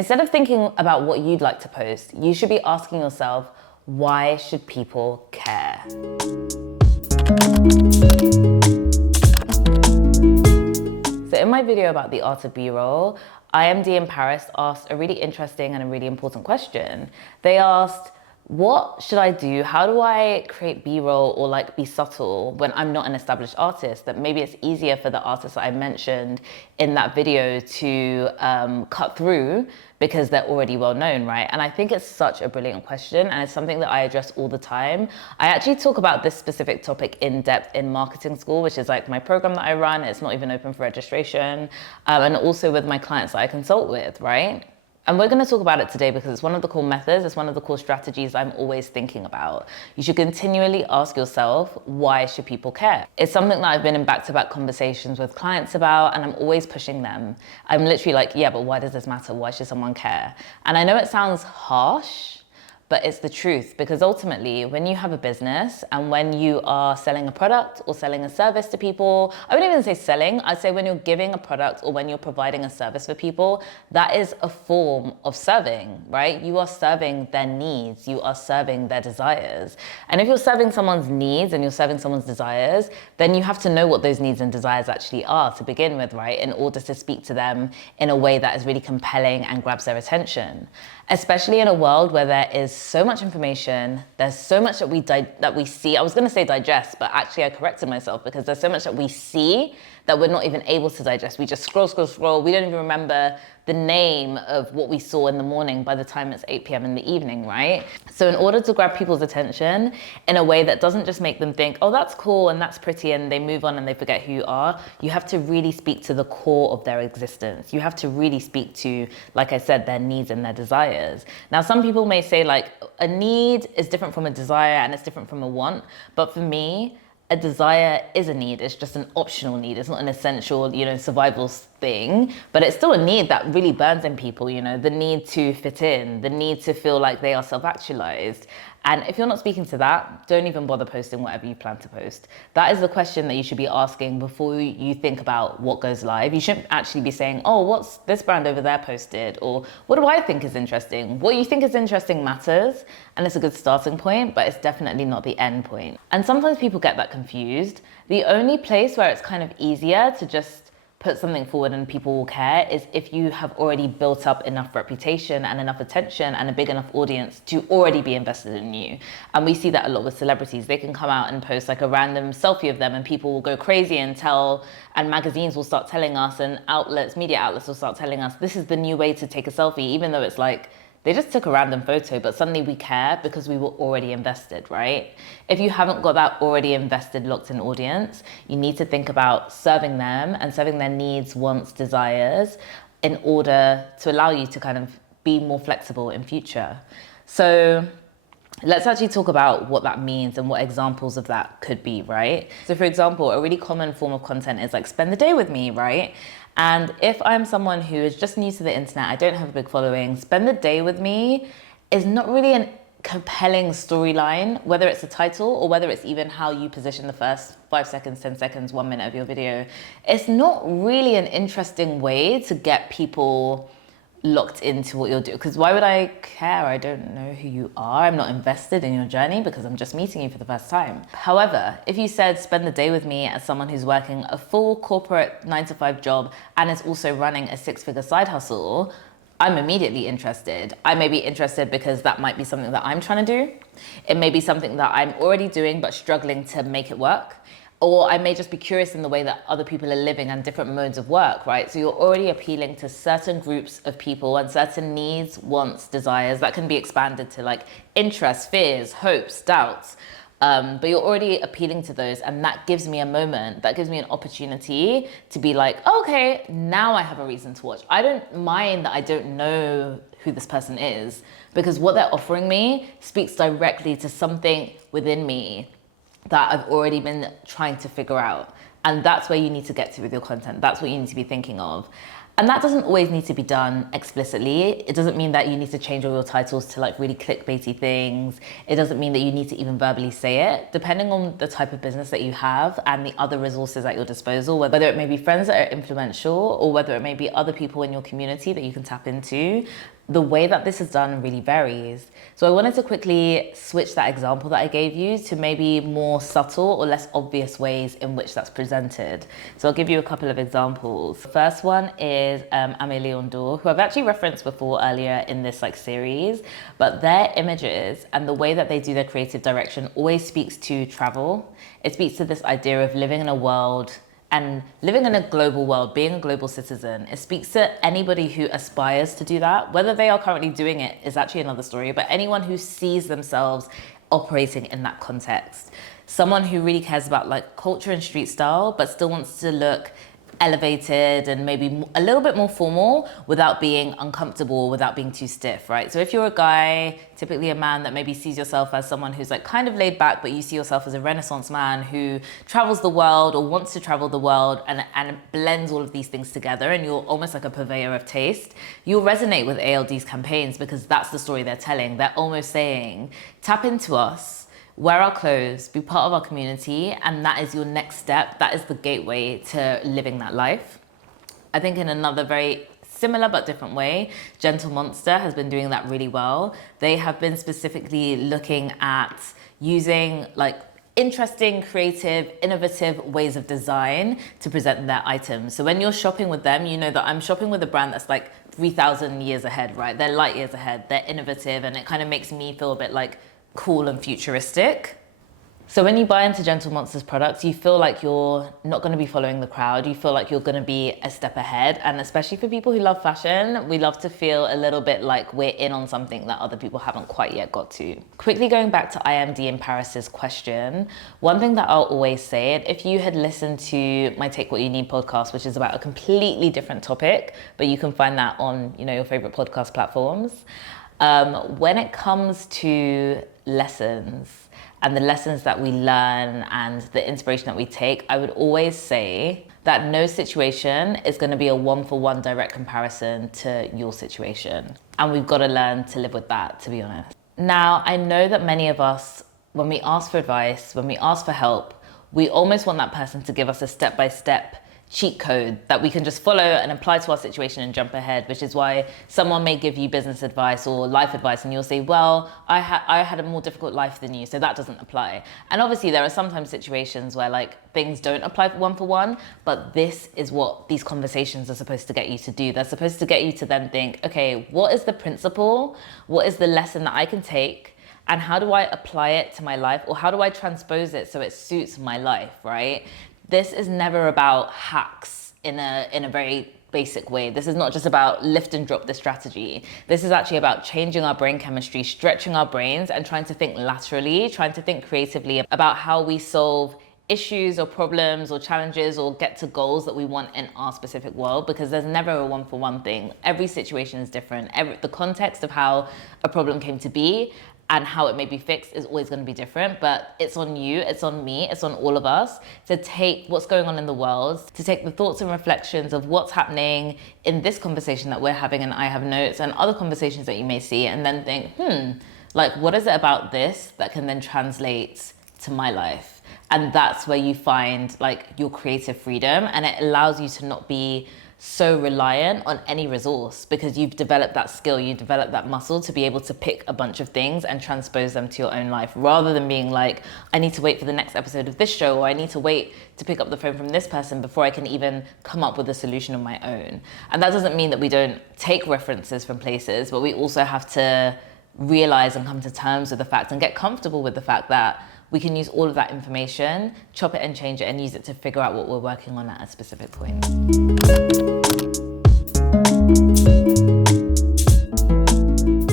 Instead of thinking about what you'd like to post, you should be asking yourself, why should people care? So in my video about the art of B-roll, IMD in Paris asked a really interesting and a really important question. They asked, what should I do? How do I create B-roll or like be subtle when I'm not an established artist? That maybe it's easier for the artists that I mentioned in that video to cut through because they're already well known, right? And I think it's such a brilliant question, and it's something that I address all the time. I actually talk about this specific topic in depth in marketing school, which is like my program that I run. It's not even open for registration. And also with my clients that I consult with, right? And we're going to talk about it today because it's one of the core methods, it's one of the core strategies I'm always thinking about. You should continually ask yourself, why should people care? It's something that I've been in back-to-back conversations with clients about, and I'm always pushing them. I'm literally like, yeah, but why does this matter? Why should someone care? And I know it sounds harsh, but it's the truth, because ultimately when you have a business and when you are selling a product or selling a service to people, I wouldn't even say selling, I'd say when you're giving a product or when you're providing a service for people, that is a form of serving, right? You are serving their needs, you are serving their desires. And if you're serving someone's needs and you're serving someone's desires, then you have to know what those needs and desires actually are to begin with, right? In order to speak to them in a way that is really compelling and grabs their attention. Especially in a world where there is so much information, there's so much that we see. I was going to say digest, but actually I corrected myself because there's so much that we see that we're not even able to digest. We just scroll. We don't even remember the name of what we saw in the morning by the time it's 8 p.m. in the evening, right? So in order to grab people's attention in a way that doesn't just make them think, oh, that's cool and that's pretty, and they move on and they forget who you are, you have to really speak to the core of their existence. You have to really speak to, like I said, their needs and their desires. Now, some people may say like a need is different from a desire and it's different from a want, but for me, a desire is a need. It's just an optional need. It's not an essential, survival thing, but it's still a need that really burns in people, the need to fit in, the need to feel like they are self-actualized. And if you're not speaking to that, don't even bother posting whatever you plan to post. That is the question that you should be asking before you think about what goes live. You shouldn't actually be saying, oh, what's this brand over there posted? Or what do I think is interesting? What you think is interesting matters, and it's a good starting point, but it's definitely not the end point. And sometimes people get that confused. The only place where it's kind of easier to just put something forward and people will care is if you have already built up enough reputation and enough attention and a big enough audience to already be invested in you. And we see that a lot with celebrities. They can come out and post like a random selfie of them and people will go crazy and magazines will start telling us, and media outlets will start telling us, this is the new way to take a selfie, even though it's like, they just took a random photo, but suddenly we care because we were already invested, right? If you haven't got that already invested, locked in audience, you need to think about serving them and serving their needs, wants, desires in order to allow you to kind of be more flexible in future. So let's actually talk about what that means and what examples of that could be, right? So for example, a really common form of content is like, spend the day with me, right? And if I'm someone who is just new to the internet, I don't have a big following, spend the day with me is not really a compelling storyline, whether it's a title or whether it's even how you position the first 5 seconds, 10 seconds, 1 minute of your video. It's not really an interesting way to get people locked into what you're doing, because why would I care? I don't know who you are. I'm not invested in your journey because I'm just meeting you for the first time. However, if you said spend the day with me as someone who's working a full corporate 9-to-5 job and is also running a 6-figure side hustle, I'm immediately interested. I may be interested because that might be something that I'm trying to do. It may be something that I'm already doing but struggling to make it work. Or I may just be curious in the way that other people are living and different modes of work, right? So you're already appealing to certain groups of people and certain needs, wants, desires that can be expanded to like interests, fears, hopes, doubts. But you're already appealing to those, and that gives me a moment, that gives me an opportunity to be like, oh, okay, now I have a reason to watch. I don't mind that I don't know who this person is, because what they're offering me speaks directly to something within me that I've already been trying to figure out. And that's where you need to get to with your content. That's what you need to be thinking of. And that doesn't always need to be done explicitly. It doesn't mean that you need to change all your titles to like really clickbaity things. It doesn't mean that you need to even verbally say it. Depending on the type of business that you have and the other resources at your disposal, whether it may be friends that are influential or whether it may be other people in your community that you can tap into, the way that this is done really varies. So I wanted to quickly switch that example that I gave you to maybe more subtle or less obvious ways in which that's presented. So I'll give you a couple of examples. The first one is Amélie Ondo, who I've actually referenced before earlier in this like series, but their images and the way that they do their creative direction always speaks to travel. It speaks to this idea of living in a world and living in a global world, being a global citizen. It speaks to anybody who aspires to do that. Whether they are currently doing it is actually another story, but anyone who sees themselves operating in that context. Someone who really cares about like culture and street style, but still wants to look elevated and maybe a little bit more formal without being uncomfortable, without being too stiff, right? So if you're a guy, typically a man that maybe sees yourself as someone who's like kind of laid back, but you see yourself as a Renaissance man who travels the world or wants to travel the world and blends all of these things together, and you're almost like a purveyor of taste, you'll resonate with ALD's campaigns because that's the story they're telling. They're almost saying, tap into us, wear our clothes, be part of our community, and that is your next step. That is the gateway to living that life. I think in another very similar but different way, Gentle Monster has been doing that really well. They have been specifically looking at using like interesting, creative, innovative ways of design to present their items. So when you're shopping with them, you know that I'm shopping with a brand that's like 3,000 years ahead, right? They're light years ahead, they're innovative, and it kind of makes me feel a bit like cool and futuristic. So when you buy into Gentle Monster's products, you feel like you're not going to be following the crowd. You feel like you're going to be a step ahead. And especially for people who love fashion, we love to feel a little bit like we're in on something that other people haven't quite yet got to. Quickly going back to IMD in Paris's question, one thing that I'll always say, if you had listened to my Take What You Need podcast, which is about a completely different topic, but you can find that on, you know, your favorite podcast platforms. When it comes to lessons and the lessons that we learn and the inspiration that we take, I would always say that no situation is going to be a one-for-one direct comparison to your situation. And we've got to learn to live with that, to be honest. Now, I know that many of us, when we ask for advice, when we ask for help, we almost want that person to give us a step-by-step cheat code that we can just follow and apply to our situation and jump ahead, which is why someone may give you business advice or life advice and you'll say, well, I had a more difficult life than you, so that doesn't apply. And obviously there are sometimes situations where like things don't apply for one, but this is what these conversations are supposed to get you to do. They're supposed to get you to then think, okay, what is the principle? What is the lesson that I can take? And how do I apply it to my life? Or how do I transpose it so it suits my life, right? This is never about hacks in a very basic way. This is not just about lift and drop the strategy. This is actually about changing our brain chemistry, stretching our brains and trying to think laterally, trying to think creatively about how we solve issues or problems or challenges or get to goals that we want in our specific world, because there's never a one-for-one thing. Every situation is different. The context of how a problem came to be and how it may be fixed is always going to be different, but it's on you, it's on me, it's on all of us to take what's going on in the world, to take the thoughts and reflections of what's happening in this conversation that we're having, and I have notes and other conversations that you may see, and then think, like, what is it about this that can then translate to my life? And that's where you find like your creative freedom, and it allows you to not be so reliant on any resource, because you've developed that skill, you've developed that muscle to be able to pick a bunch of things and transpose them to your own life, rather than being like, I need to wait for the next episode of this show, or I need to wait to pick up the phone from this person before I can even come up with a solution of my own. And that doesn't mean that we don't take references from places, but we also have to realize and come to terms with the fact and get comfortable with the fact that we can use all of that information, chop it and change it, and use it to figure out what we're working on at a specific point.